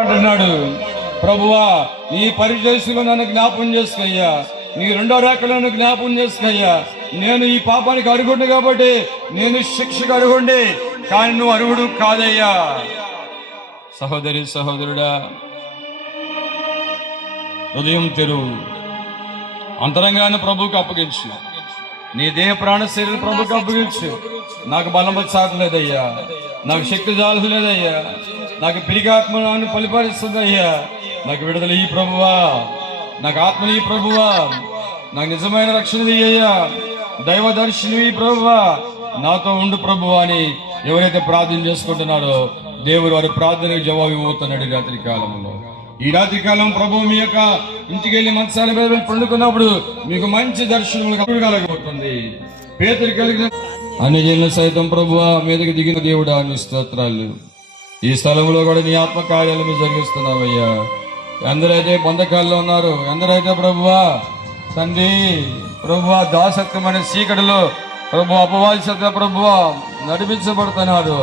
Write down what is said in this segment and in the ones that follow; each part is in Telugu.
అంటున్నాడు, ప్రభువా నీ పరిచయలో నన్ను జ్ఞాపం చేసుకయ్యా, నీ రెండో రేఖలను జ్ఞాపం చేసుకయ్యా. నేను ఈ పాపానికి అర్హుడిని కాబట్టి నేను శిక్షకు అర్హుడిని, కానీ నువ్వు అర్హుడు కాదయ్యా. సహోదరి సహోదరుడా, హృదయం తెరువు, అంతరంగాన్ని ప్రభువుకి అప్పగించు, నీ దేహ ప్రాణ శరీరం ప్రభుకి అప్పగించు. నాకు బలం సాధలేదయ్యా, నాకు శక్తి జాలలేదయ్యా, నాకు పిరిగాత్మను పరిపాలిస్తుందయ్యా, నాకు విడుదల ఈ ప్రభువా, నాకు ఆత్మని ఈ ప్రభువా, నాకు నిజమైన రక్షణ అయ్యా, దైవ దర్శనం ఈ ప్రభువా, నాతో ఉండు ప్రభువా అని ఎవరైతే ప్రార్థన చేసుకుంటున్నారో దేవుడు వారి ప్రార్థనకు జవాబు ఇవ్వబోతున్నాడు. ఈ రాత్రి కాలంలో, ఈ రాత్రి కాలం ప్రభు మీ యొక్క ఇంటికి వెళ్ళి మంచాల మీద పండుకున్నప్పుడు మీకు మంచి దర్శనములు కలగబోతుంది. పేతురు కలిగిన అన్ని జనులు సైతం ప్రభువా మీదకి దిగిన దేవుడా నీ స్తోత్రాలు. ఈ స్థలంలో కూడా నీ ఆత్మ కార్యాలు మీరు జరిగిస్తున్నావయ్యా. ఎందరైతే బంధకాల్లో ఉన్నారు, ఎందరైతే ప్రభువా తండ్రి ప్రభువా దాసత్వమైన చీకటిలో ప్రభు అపవాదిత ప్రభువా నడిపించబడుతున్నారు,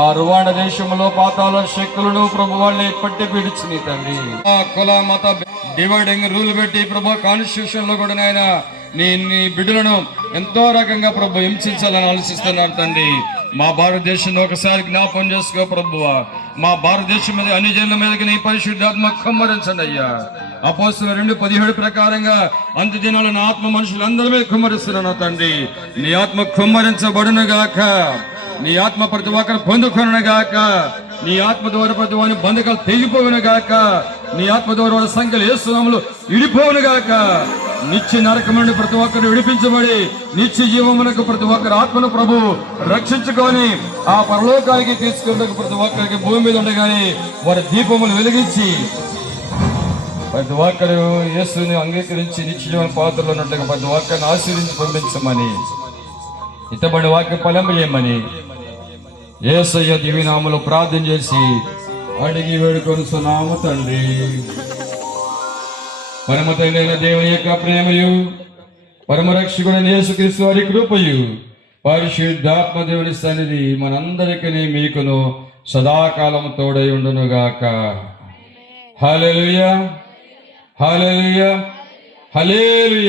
ఆ రువాండ దేశంలో పాతాల శక్తులను ప్రభు వాళ్ళని పట్టి పీడించింది తండ్రి. కుల మత డివైడింగ్ రూల్ పెట్టి ప్రభు కాన్స్టిట్యూషన్ లో కూడా నాయన నీ బిడ్డలను ఎంతో రకంగా ప్రభు హింసించాలని ఆలోచిస్తున్నారు తండ్రి. మా భారతదేశంలో ఒకసారి జ్ఞాపం చేసుకో ప్రభువా, మా భారతదేశం మీద అన్ని జనుల మీదకి నీ పరిశుద్ధాత్మ కుమ్మరించండి అయ్యా. అపోస్తలుల 2:17 ప్రకారంగా అంత దినాలు నా ఆత్మ మనుషులందరి మీద కుమ్మరిస్తున్నాను తండ్రి. నీ ఆత్మ కుమ్మరించబడును గాక, నీ ఆత్మ ప్రతి ఒక్కరు పొందుకొను గాక, నీ ఆత్మ ద్వారా ప్రతి వాని బంధకాలు తెగిపోవును గాక, నీ ఆత్మ ద్వారా వాళ్ళ సంఖ్యలు యేసునామములో విడిపోవును గాక. నిత్య నరకం నుండి ప్రతి ఒక్కరు విడిపించబడి నిత్య జీవమునకు ప్రతి ఒక్కరు ఆత్మను ప్రభు రక్షించుకొని ఆ పరలోకానికి తీసుకున్నకు ప్రతి ఒక్కరికి భూమి మీద ఉండగానే వారి దీపములు వెలిగించి ప్రతి ఒక్కరు యేసుని అంగీకరించి నిత్య జీవన పాత్రలో ఉన్నట్టుగా ప్రతి ఒక్కరిని ఆశీర్వించి పంపించమని, ఇతబడి వాక్య ఫలం చేయమని యేసయ్య దివ్యనామములో ప్రార్థన చేసి అడిగి వేడుకొనుచున్నాము తండ్రి. పరమ తండ్రైన దేవుని యొక్క ప్రేమయు పరమరక్షకుడైన యేసుక్రీస్తు వారి కృపయు పరిశుద్ధాత్మ దేవుని సన్నిధి మనందరికీ మీకును సదాకాలం తోడై ఉండును గాక. హల్లెలూయా, హల్లెలూయా, హల్లెలూయా.